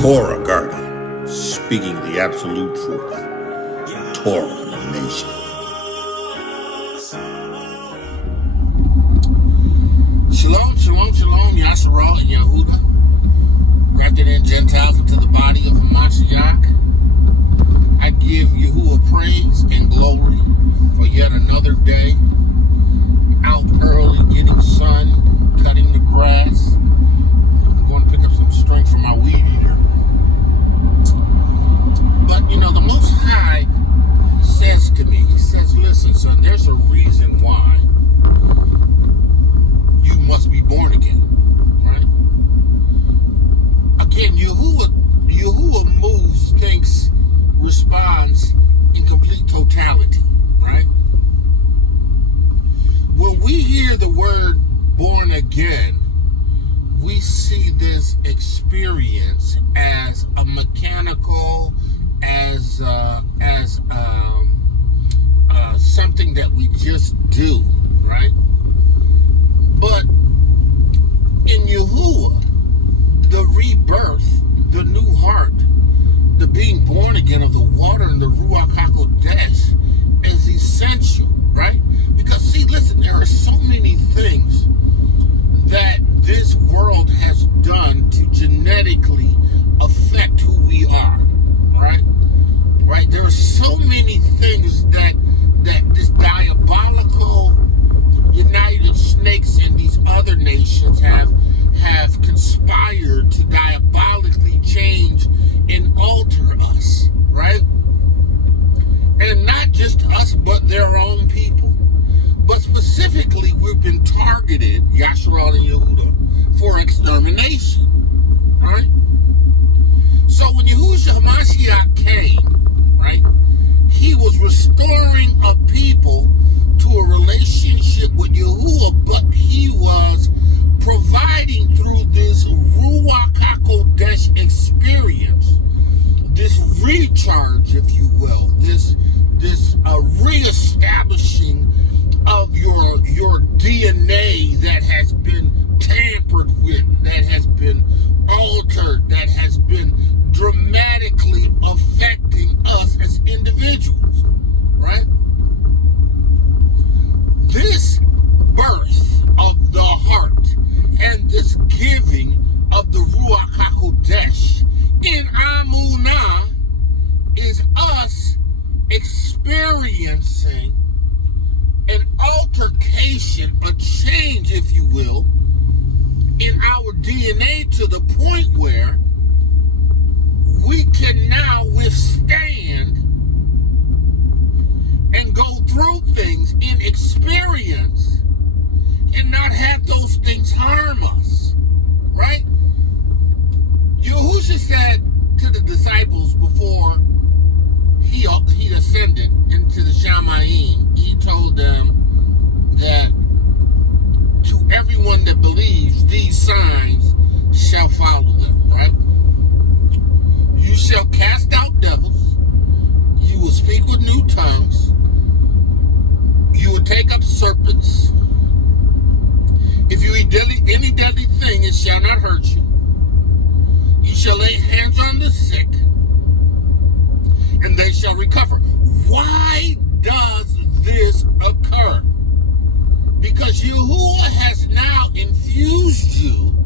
ToRaH Garden, speaking the absolute truth. ToRaH Nation. Shalom, shalom, shalom, Yashar and Yahudah, grafted in Gentiles into the body of HaMashiach. I give Yahuwah praise and glory for yet another day. Out early, getting sun, cutting the grass. I'm going to pick up some strength from my weed eater. But, you know, the Most High says to me, he says, listen, son, there's a reason why you must be born again, right? Again, Yahuwah moves, thinks, responds in complete totality, right? When we hear the word born again, we see this experience as a mechanical, as something that we just do, right? But in Yahuwah, the rebirth, the new heart, the being born again of the water and the Ruach HaKodesh is essential, right? Because, see, listen, there are so many things that this world has done to genetically affect who we are, right? Right? There are so many things that this diabolical United Snakes and these other nations have conspired to diabolically change and alter us, right? And not just us, but their own people. But specifically, we've been targeted, Yashar and Yahudah, for extermination, right? So when Yahusha HaMashiach came, right, he was restoring a people to a relationship with Yahuwah, but he was providing through this Ruach HaKodesh experience, this recharge, if you will, this reestablishing of your DNA that has been tampered with, that has been altered, that has been dramatically affecting us as individuals, right? This birth of the heart and this giving of the Ruach HaKodesh in Amunah is us experiencing an altercation, a change, if you will, in our DNA to the point where we can now withstand and go through things in experience and not have those things harm us, right? Yahusha said to the disciples before he ascended into the Shamayim, he told them that to everyone that believes, these signs shall follow them, right? You shall cast out devils, you will speak with new tongues, you will take up serpents. If you eat any deadly thing, it shall not hurt you. You shall lay hands on the sick, and they shall recover. Why does this occur? Because Yahuwah has now infused you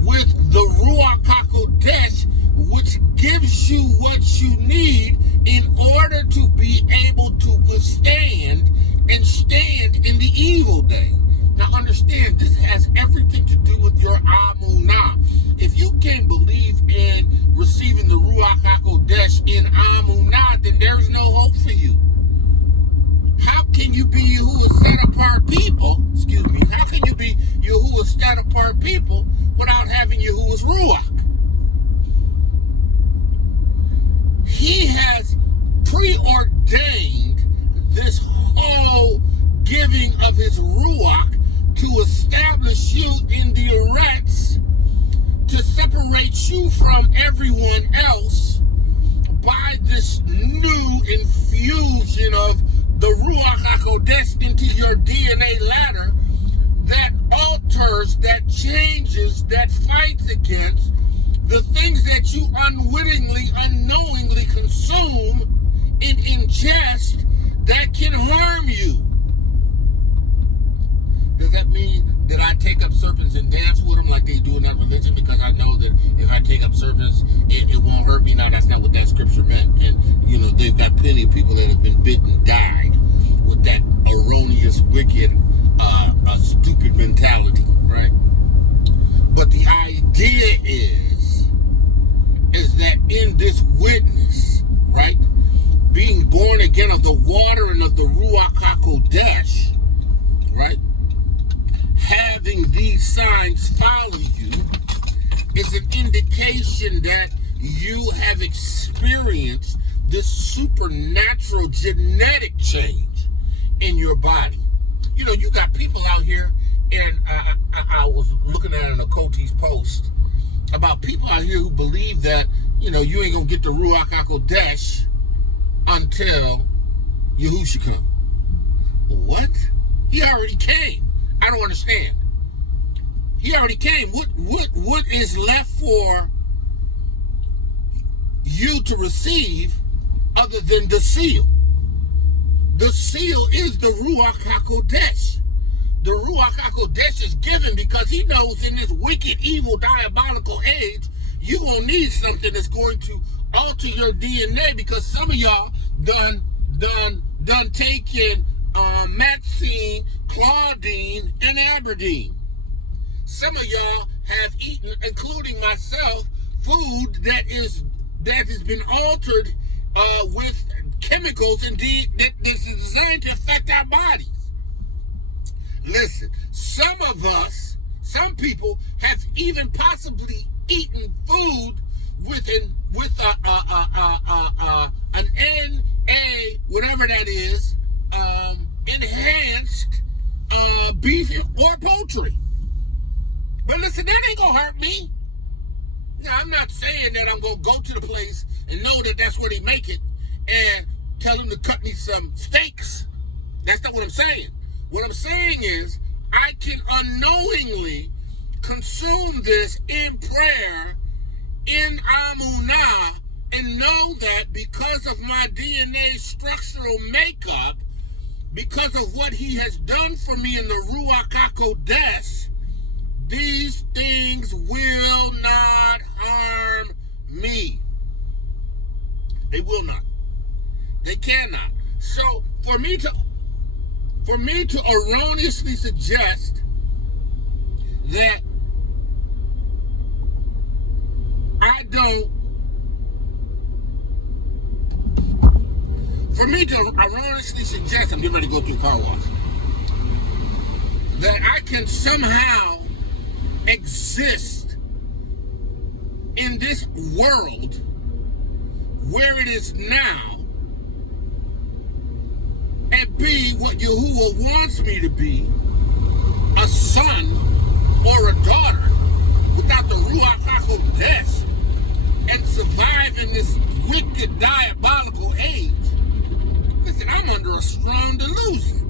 with the Ruach HaKodesh, which gives you what you need in order to be able to withstand and stand in the evil day. Now understand, this has everything to do with your Amunah. If you can't believe in receiving the Ruach HaKodesh in Amunah, then there's no hope for you. How can you be Yahuwah's set-apart people, how can you be Yahuwah's set-apart people without having Yahuwah's Ruach? He has preordained this whole giving of his Ruach to establish you in the Eretz, to separate you from everyone else by this new infusion of the Ruach HaKodesh into your DNA ladder that alters, that changes, that against the things that you unwittingly, unknowingly consume and ingest that can harm you. Does that mean that I take up serpents and dance with them like they do in that religion because I know that if I take up serpents, it won't hurt me? Now, that's not what that scripture meant. And, you know, they've got plenty of people that have been bitten and died with that erroneous, wicked, stupid mentality, right? But the idea is that in this witness, right, being born again of the water and of the Ruach HaKodesh, right, having these signs follow you is an indication that you have experienced this supernatural genetic change in your body. You know, you got people out here, and I was looking at an occultist post about people out here who believe that, you know, you ain't gonna get the Ruach HaKodesh until Yahusha come. What? He already came. I don't understand. He already came. What is left for you to receive other than the seal? The seal is the Ruach HaKodesh. The Ruach HaKodesh is given because he knows in this wicked, evil, diabolical age, you're going to need something that's going to alter your DNA, because some of y'all done taken Maxine, Claudine, and Aberdeen. Some of y'all have eaten, including myself, food that has been altered with chemicals, indeed, that is designed to affect our bodies. Listen, some people have even possibly eaten food with an NA, whatever that is, enhanced beef or poultry. But listen, that ain't gonna hurt me. Now, I'm not saying that I'm gonna go to the place and know that that's where they make it and tell them to cut me some steaks. That's not what I'm saying. What I'm saying is I can unknowingly consume this in prayer, in Amunah, and know that because of my DNA structural makeup, because of what he has done for me in the Ruach HaKodesh, these things will not harm me. They will not. They cannot. So for me to erroneously suggest that I don't, for me to erroneously suggest, I'm getting ready to go through car wash, that I can somehow exist in this world where it is now and be what Yahuwah wants me to be, a son or a daughter, without the Ruach HaKodesh, and survive in this wicked, diabolical age. Listen, I'm under a strong delusion.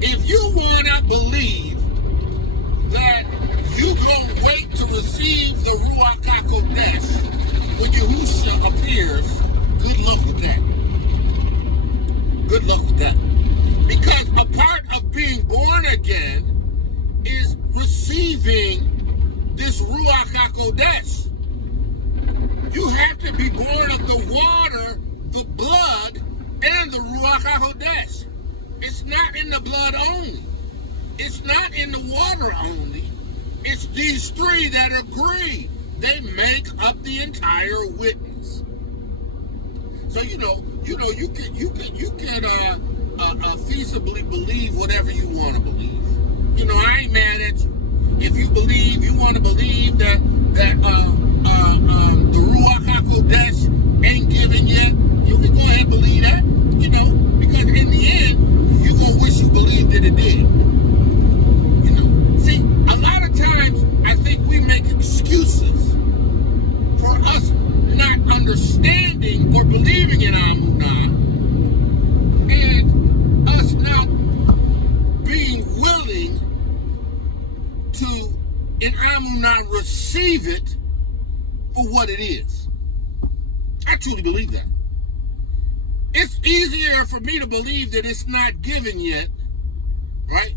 If you want to believe that you gonna wait to receive the Ruach HaKodesh when Yahusha appears, good luck with that. Good luck with that. Because a part of being born again is receiving this Ruach HaKodesh. You have to be born of the water, the blood, and the Ruach HaKodesh. It's not in the blood only. It's not in the water only. It's these three that agree. They make up the entire witness. So you can feasibly believe whatever you want to believe. You know, I ain't mad at you. If you want to believe that the Ruach HaKodesh ain't given yet, you can go ahead and believe that. You know, because in the end, you gonna wish you believed that it did. You know, see, a lot of times I think we make excuses for us not understanding or believing in Amunah, and us not being willing to and I will not receive it for what it is. I truly believe that. It's easier for me to believe that it's not given yet, right,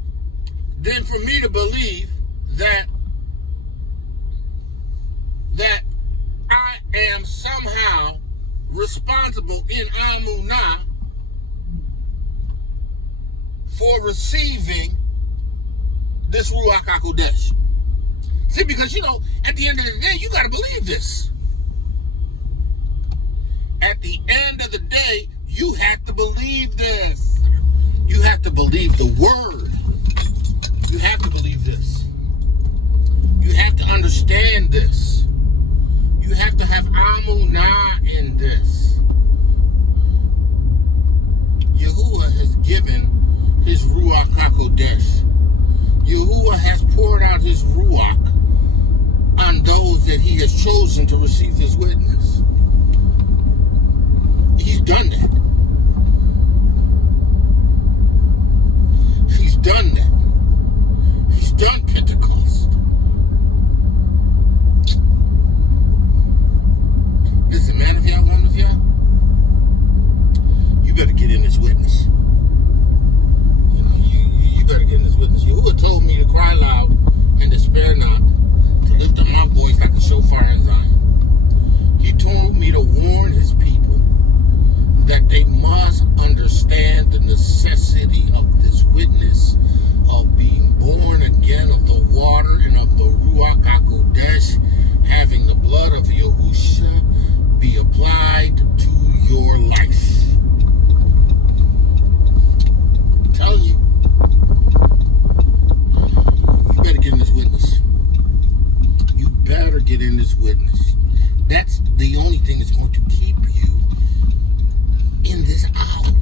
than for me to believe that I am somehow responsible in Amunah for receiving this Ruach HaKodesh. See, because, at the end of the day, you got to believe this. At the end of the day, you have to believe this. You have to believe the word. You have to believe this. You have to understand this. You have to have Amunah in this. Yahuwah has given his Ruach HaKodesh. Yahuwah has poured out his Ruach on those that he has chosen to receive his witness. He's done that. He's done that. He's done Pentecost. Listen, man, if y'all want, you better get in this witness. You better get in this witness. Yahuwah told me to cry loud and to spare not, to lift up my voice like a shofar in Zion. He told me to warn his people that they must understand the necessity of this witness, of being born again of the water and of the Ruach HaKodesh, having the blood of Yahusha be applied to your life. I'm telling you, you better get in this witness. You better get in this witness. That's the only thing that's going to keep you in this hour.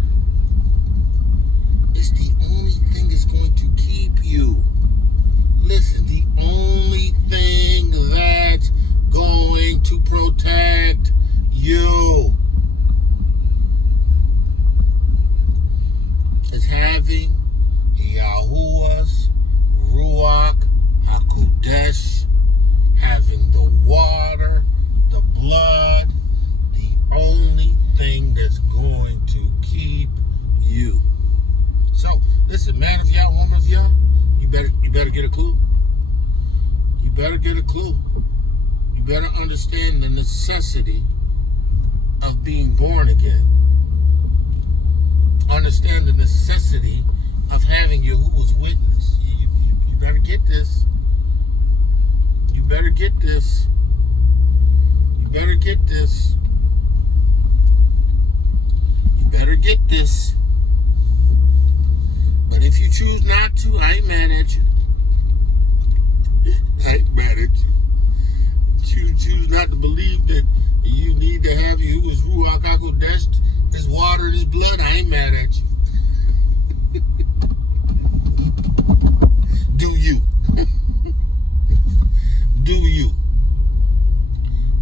It's the only thing that's going to keep you. Listen, the only thing that's going to protect you is having Yahuwah's Ruach HaKodesh, having the water, the blood, the only thing that's going to keep you. So, listen, man, if y'all, woman, if y'all, you better get a clue. You better get a clue. You better understand the necessity of being born again. Understand the necessity of having Yahuwah's witness. You better get this. You better get this. You better get this. You better get this. But if you choose not to, I ain't mad at you. I ain't mad at you. You choose not to believe that you need to have Yahuwah's Ruach HaKodesh, his water and his blood, I ain't mad at you. Do you? Do you?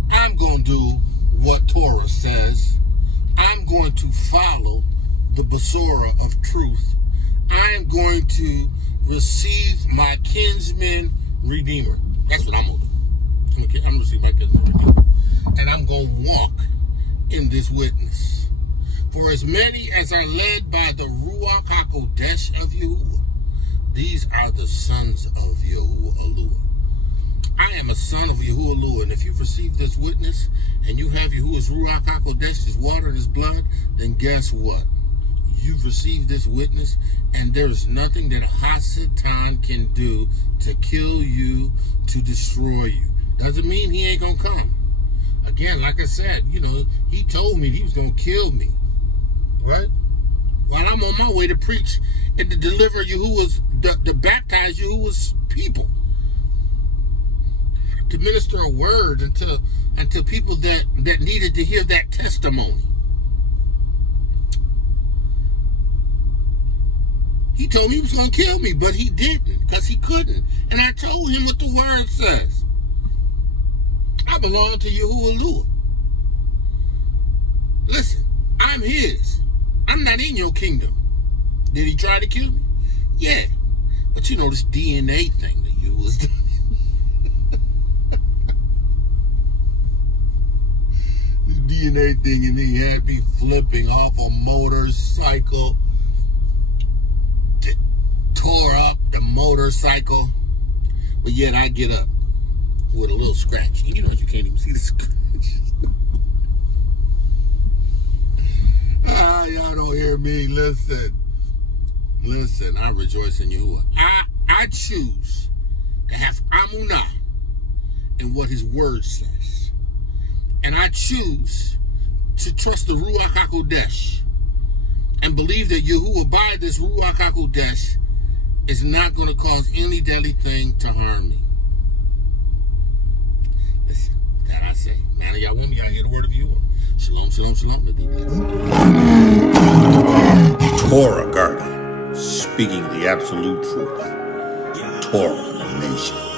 I'm going to do what ToRaH says. I'm going to follow the Besorah of truth. I'm going to receive my kinsman redeemer. That's what I'm going to do. I'm going to receive my kinsman redeemer. And I'm going to walk in this witness. For as many as are led by the Ruach HaKodesh of Yahuwah, these are the sons of Yahuwah. I am a son of Yahuwah, and if you've received this witness and you have Yahuwah's Ruach HaKodesh, his water and his blood, then guess what? You've received this witness, and there's nothing that Hasatan can do to kill you, to destroy you. Doesn't mean he ain't gonna come. Again, like I said, he told me he was gonna kill me, right? While I'm on my way to preach and to deliver Yahuwah's, to baptize Yahuwah's people, to minister a word unto people that needed to hear that testimony. He told me he was going to kill me, but he didn't, because he couldn't. And I told him what the word says. I belong to Yahuwah. Listen, I'm his. I'm not in your kingdom. Did he try to kill me? Yeah. But this DNA thing that you was doing. and everything, and he had me flipping off a motorcycle, tore up the motorcycle, but yet I get up with a little scratch. And you know, you can't even see the scratch. Y'all don't hear me. Listen, I rejoice in Yahuwah. I choose to have amunah in what his word says. And I choose to trust the Ruach HaKodesh and believe that Yahuwah, by this Ruach HaKodesh, is not going to cause any deadly thing to harm me. Listen, that I say. Man, y'all want me, y'all hear the word of Yahuwah. Shalom, shalom, shalom. To be blessed. ToRaH Garden, speaking the absolute truth. ToRaH Nation.